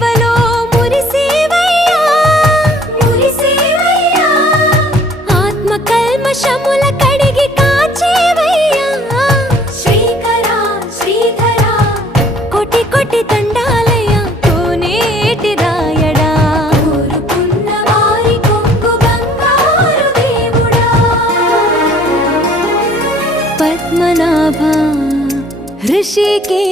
సేవలో మురిసేవయ్యా మురిసేవయ్యా ఆత్మ కల్మషముల కడిగి కాచేవయ్యా శ్రీకరా శ్రీధరా కోటి కోటి దండాలయ్యా కోనేటి రాయడా కోరుకున్న వారి కొంగు బంగారు దేవుడా పద్మనాభ ऋषिकेश